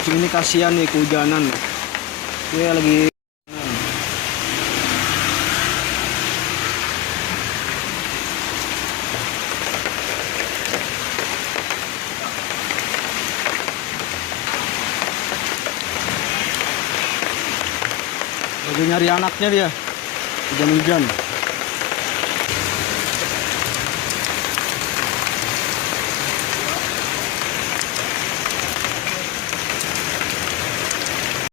Kucing ini kasihan nih kehujanan. Dia lagi nyari anaknya dia. Hujan-hujan.